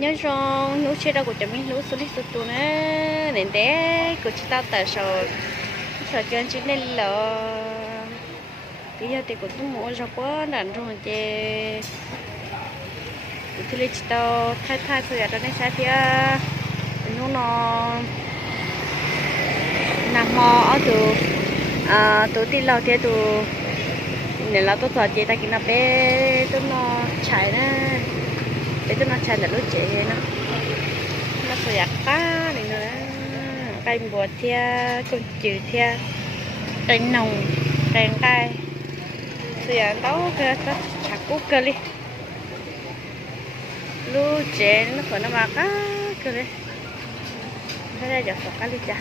nhớ rằng nấu chơi đâu của chồng mình nấu xử lý sụt tụ nữa nên té của chị ta tại sao chân chỉ nên là bây giờ thì của tôi mua ra quá đàn rồi chơi thì lấy chị ta thay thay thôi ở đây sai thì nó nằm mò ở tụ tin lâu thì tụ nên là tôi sợ chị ta kia nó bé tôi nó chạy nè để tôi nó chạy là lúc chị nó sửa cá này nữa cây bùa thia con chữ thia cây nồng cây cay sửa tao cái chặt cúc cơ đi lúc chị nó phải nó mà cá cơ đi thế là giờ sửa cá đi chả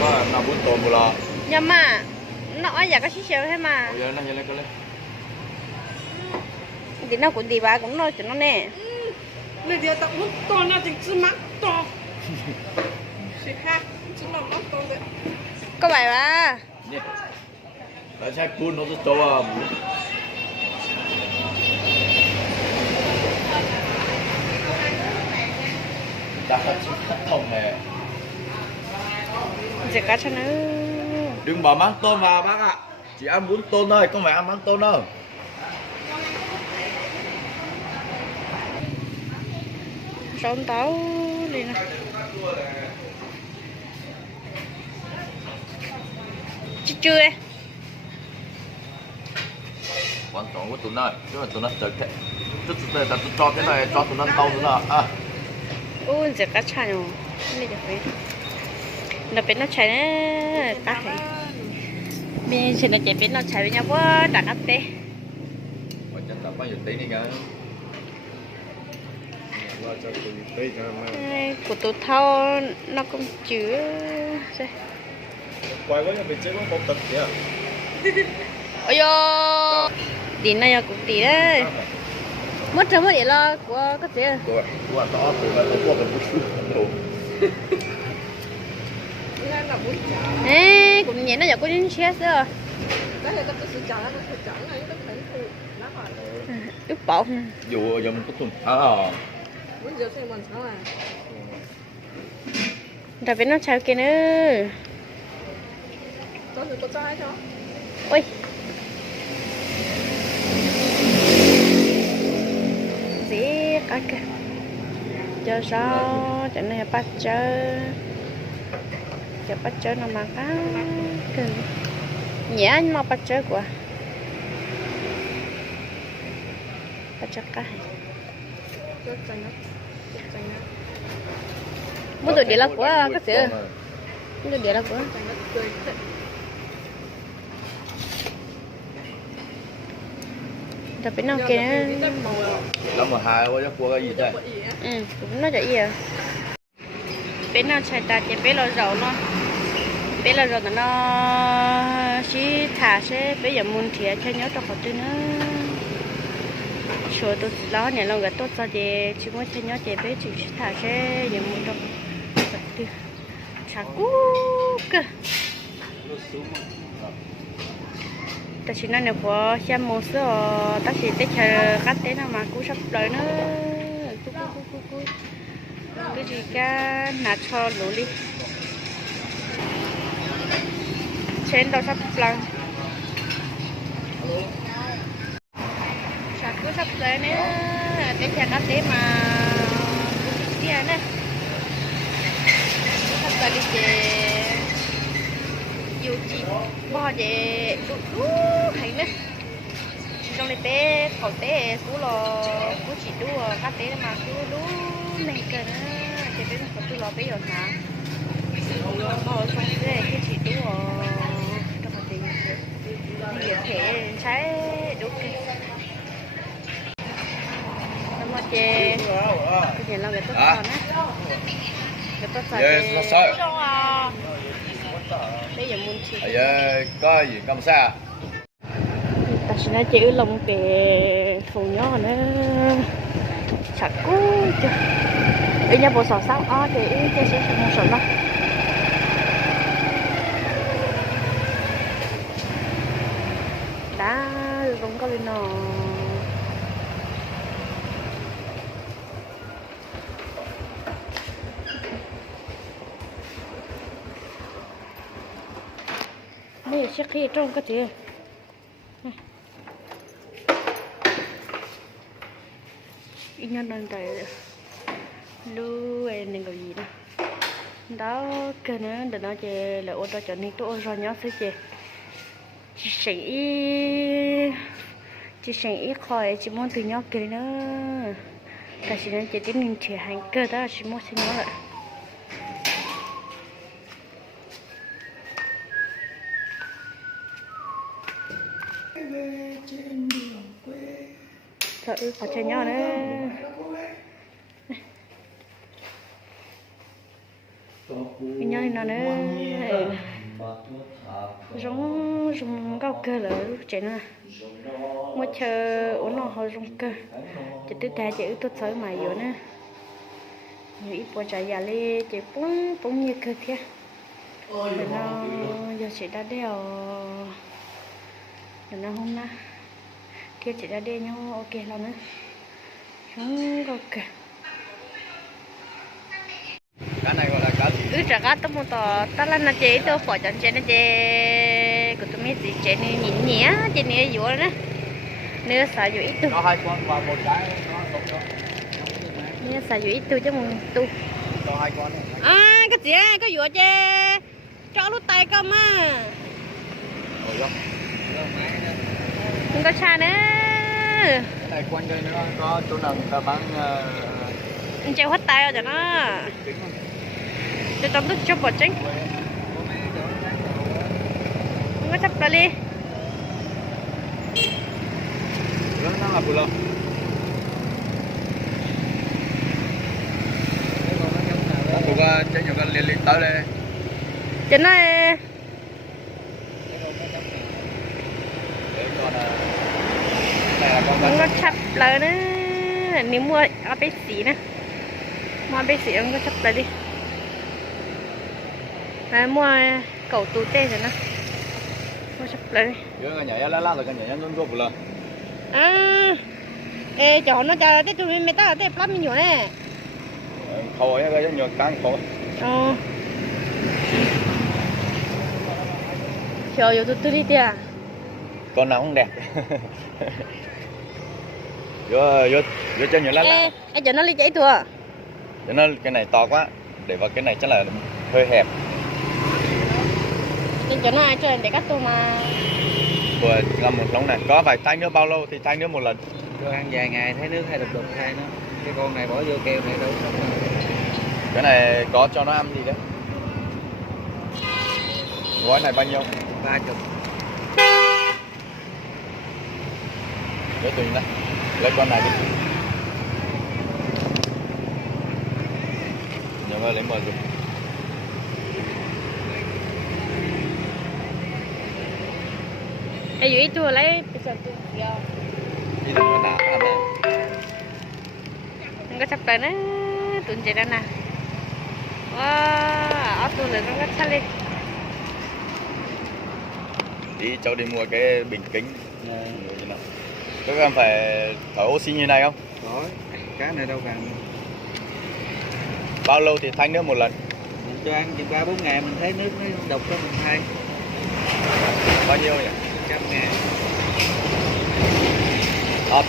có bún tôm bò nhưng mà nó ở nhà có xíu xíu thế mà giờ nó lên thì nó cũng đi bà cũng nói cho nó nè người dia tao muốn to nó thì chỉ mắc to xịt ha chỉ làm mắc to đấy có bài bà nè tại sao bún nó rất to à chắc là chỉ thông này giờ cá cho nó đừng bảo mắm tôm vào bác ạ, chỉ ăn bún tôm thôi, không phải ăn mắm tôm đâu. rau táo đi nè chưa Quan trọng của tụi nó, chứ mà tụi nó chờ thế, chút ta cho thế này, cho tụi nó tao tụi nó à. ôi giờ cá chả nhở này giờ phải nó bên nó chạy nè cá phải bên trên nó chạy bên nó chạy bên nhau quá đặt áp tê Quan trọng là bao nhiêu tí này kìa. của tụi thau nó cũng chứa Quay quá nhà mình chơi có tật kìa. ôi yo đi này cũng tí đấy mất rồi mất vậy lo của cái gì Của to tụi nó có cái bún đồ. ê cũng nhẹ nó giờ có những chết rồi cái này tao sẽ chọn nó sẽ chọn này nó phải phụ nó hỏi ướp bột Dù giờ mình có tuần muốn giờ xem mình sao à rồi bên nó chào kia nữa tao sẽ có trai cho ôi dễ cá kìa cho sao cho nên bắt chơi cho bắt chơi nó mà cá kìa nhẹ nhưng mà bắt chơi quá bắt chơi cá rất chanh nó muốn được địa là của cái gì muốn được địa là của chanh nó tươi rồi bên nó kia Lắm mà hai quá chắc qua cái gì đây? cũng nó chạy gì à bên nó chạy ta chạy bên nó rầu nó bên nó rầu nó chỉ thả sẽ bây giờ muốn thiệt cho nhớ cho họ tư nữa sure tôi lo này là người tốt cho chị chỉ muốn cho nhớ chị bé chỉ thả sẽ giờ muốn cho họ tư chả cú cơ ta chỉ nói nếu có xem một số ta chỉ tới chờ cắt thế nào mà cú sắp tới nữa cú cái gì cả nát cho lũ đi trên đó sắp lần sắp cứ sắp tới nữa cái chờ cắt thế mà kia nè sắp tới đi về dù chị bỏ về đủ hay nữa trong này té khẩu té số là cứ chỉ đủ các té mà cứ đủ này cơ nữa chỉ biết là tôi lo bây giờ hả bỏ xong cái chỉ đủ trong cái tiền nhiều thể trái đủ cái nó chè cái gì là người tốt còn á người tốt phải bây giờ muốn chị có gì cầm xa ta sẽ nói chữ lông về phù nhỏ nữa sạch cú chứ bây giờ bộ sò sáng ó thì cái sẽ không sầu đâu đá rong cái lên nó đây sẽ khi trong cái gì ít nhân đơn tại lưu em nên cái gì đó đó cái nữa để nó chơi là ô tô cho nên tôi rồi nhớ sẽ chơi chỉ sẽ ít khỏi chỉ muốn từ nhau cái nữa tại chỉ nên chỉ đến mình chỉ hành cơ đó chỉ muốn xin nó lại sợ phải chơi nhau nữa nhau này nữa rong gạo cơ là lúc trẻ nè mua chờ uống nó hơi rong cơ chỉ tới ta chỉ tôi thấy mày rồi nè nhiều ít bỏ trái già lên chỉ bún như cơ thế rồi nó giờ chỉ đã đeo rồi nó hôm nay kia chỉ đã đeo nhau ok là nữa rong gạo cơ Cá này gọi là cá gì? chả cá tôm to ta là nó chế tôi bỏ chọn chế nó chế của tôi mấy gì chế này nhịn nhẹ chế này dũa đó nữa xài dũa ít tôi Có 2 con và 1 cái nó không đó. nữa xài dũa ít tôi chứ mừng tôi Có 2 con. à cái gì có dũa chế cho lúc tay cơ mà Ôi giời. không có xa nữa Cái này quanh đây nó có chỗ nào người ta bán anh treo hết tay rồi cho nó kính không? cho trong tôi cho bỏ trứng không có chấp vào đi Nó là bự lắm. Tụi con chơi nhiều con liền tới đây. cho nó Để con này là con không có chấp lại nữa nếu mua ở bé xí nè mua bé xí không có chấp lại đi mà mua cầu tù tê rồi nè mua chấp lại đi Giữa nhảy lá rồi con nhảy luôn vô bự lắm. à ê cho nó cho tết tụi mình ta tết lắm nhiều nè Khổ ấy cái nhiều cá khổ. Trời ơi tôi đi tìa Con nào không đẹp. Vô cho nhiều lá. ê cho nó đi chạy tùa Cho nó cái này to quá. Để vào cái này chắc là hơi hẹp. cho nó ai chơi để cắt tôi mà Vừa làm một lóng này. Có phải thay nước bao lâu thì thay nước một lần. Cho ăn vài ngày thấy nước hay đục thay nó. Cái con này bỏ vô keo này đâu sống rồi. Cái này có cho nó ăn gì đấy. Gói này bao nhiêu? 30. Để tùy đó. Lấy con này đi. Nhớ mà lấy 10 chục. ê dụ tôi lấy bây giờ tôi Đi làm nó nã ăn này. không có chấp lại nữa tụi chị đó nè wow ở tôi lại không có chấp lên Đi cháu đi mua cái bình kính. Các em phải thở oxy như này không? Khỏi. Cá này đâu cần. Bao lâu thì thay nước một lần? Mình cho ăn chừng 3-4 ngày mình thấy nước nó đục đó mình thay. Bao nhiêu nhỉ? 100 ngàn. Áp